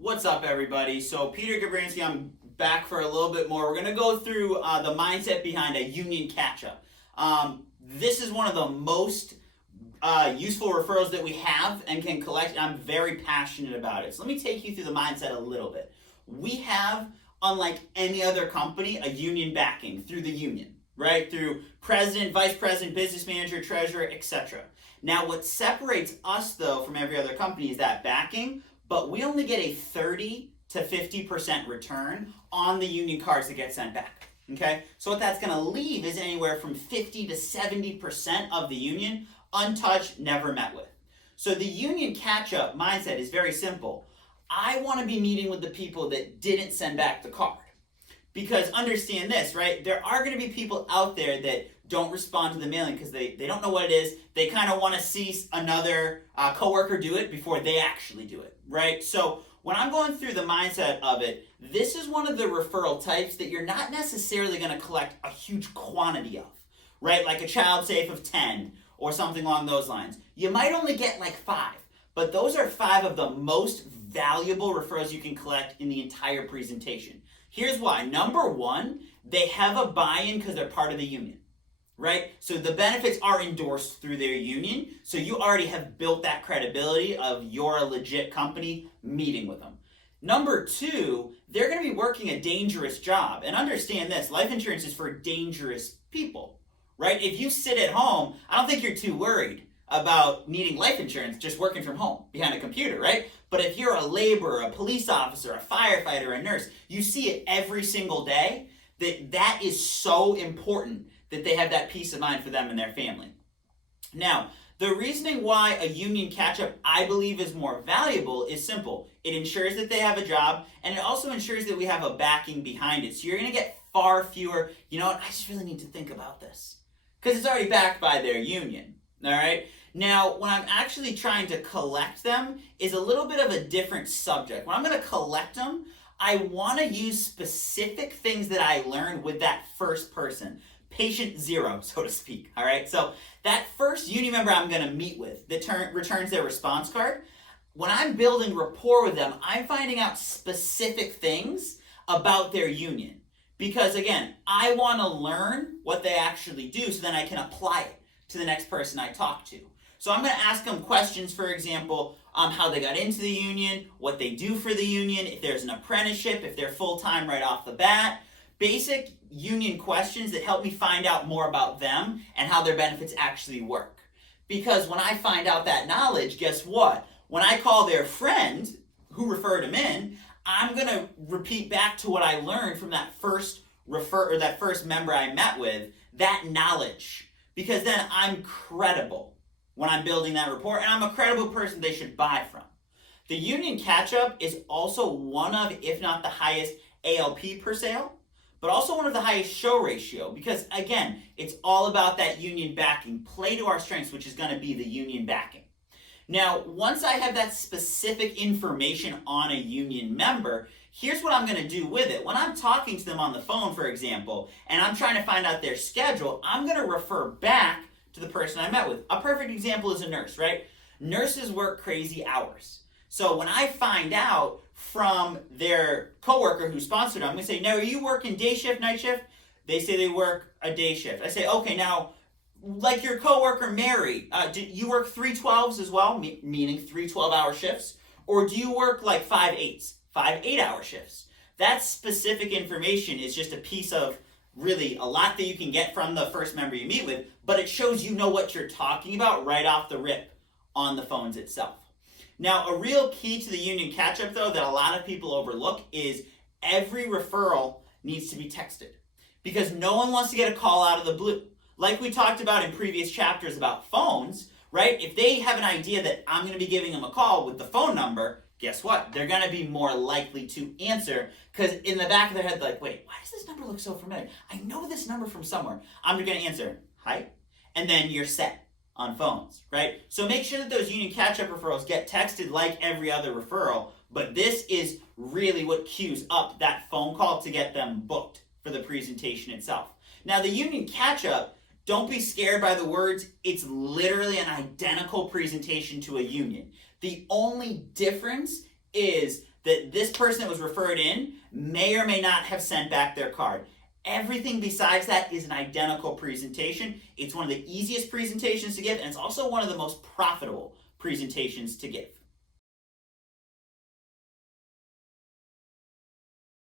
What's up, everybody? So Peter Gabransky, I'm back for a little bit more. We're going to go through the mindset behind a union catch-up. This is one of the most useful referrals that we have and can collect. And I'm very passionate about it. So let me take you through the mindset a little bit. We have, unlike any other company, a union backing through the union, right? Through president, vice president, business manager, treasurer, etc. Now, what separates us, though, from every other company is that backing, but we only get a 30 to 50% return on the union cards that get sent back. Okay? So what that's going to leave is anywhere from 50 to 70% of the union untouched, never met with. So the union catch-up mindset is very simple. I want to be meeting with the people that didn't send back the card. Because understand this, right? There are going to be people out there that don't respond to the mailing because they don't know what it is. They kind of want to see another coworker do it before they actually do it, right? So when I'm going through the mindset of it, this is one of the referral types that you're not necessarily going to collect a huge quantity of, right? Like a child safe of 10 or something along those lines. You might only get like 5, but those are 5 of the most valuable referrals you can collect in the entire presentation. Here's why. Number one, they have a buy-in because they're part of the union, right? So the benefits are endorsed through their union, so you already have built that credibility of you're a legit company meeting with them. Number two, they're going to be working a dangerous job. And understand this, life insurance is for dangerous people, right? If you sit at home, I don't think you're too worried about needing life insurance just working from home behind a computer, right? But if you're a laborer, a police officer, a firefighter, a nurse, you see it every single day, that is so important that they have that peace of mind for them and their family. Now, the reasoning why a union catch-up, I believe, is more valuable is simple. It ensures that they have a job, and it also ensures that we have a backing behind it. So you're going to get far fewer, you know what, I just really need to think about this. Because it's already backed by their union, all right? Now, when I'm actually trying to collect them is a little bit of a different subject. When I'm going to collect them, I want to use specific things that I learned with that first person. Patient zero, so to speak, all right? So that first union member I'm going to meet with that returns their response card, when I'm building rapport with them, I'm finding out specific things about their union. Because again, I want to learn what they actually do so then I can apply it to the next person I talk to. So I'm going to ask them questions, for example, how they got into the union, what they do for the union, if there's an apprenticeship, if they're full-time right off the bat. Basic union questions that help me find out more about them and how their benefits actually work. Because when I find out that knowledge, guess what? When I call their friend who referred them in, I'm going to repeat back to what I learned from that first member I met with, that knowledge. Because then I'm credible when I'm building that rapport, and I'm a credible person they should buy from. The union catch-up is also one of, if not the highest ALP per sale, but also one of the highest show ratio, because again, it's all about that union backing. Play to our strengths, which is going to be the union backing. Now, once I have that specific information on a union member, here's what I'm going to do with it. When I'm talking to them on the phone, for example, and I'm trying to find out their schedule, I'm going to refer back to the person I met with. A perfect example is a nurse, right? Nurses work crazy hours. So when I find out from their coworker who sponsored them, I'm going to say, now, are you working day shift, night shift? They say they work a day shift. I say, okay, now, like your coworker Mary, do you work 3 12s as well, meaning 3 12-hour shifts? Or do you work like 5 8s, 5 8-hour shifts? That specific information is just a piece of really a lot that you can get from the first member you meet with, but it shows you know what you're talking about right off the rip on the phones itself. Now, a real key to the union catch-up, though, that a lot of people overlook is every referral needs to be texted. Because no one wants to get a call out of the blue. Like we talked about in previous chapters about phones, right? If they have an idea that I'm going to be giving them a call with the phone number, guess what? They're going to be more likely to answer because in the back of their head, they're like, wait, why does this number look so familiar? I know this number from somewhere. I'm going to answer, hi, and then you're set on phones, right? So make sure that those union catch-up referrals get texted like every other referral, but this is really what cues up that phone call to get them booked for the presentation itself. Now, the union catch-up, don't be scared by the words. It's literally an identical presentation to a union. The only difference is that this person that was referred in may or may not have sent back their card. Everything besides that is an identical presentation. It's one of the easiest presentations to give, and it's also one of the most profitable presentations to give.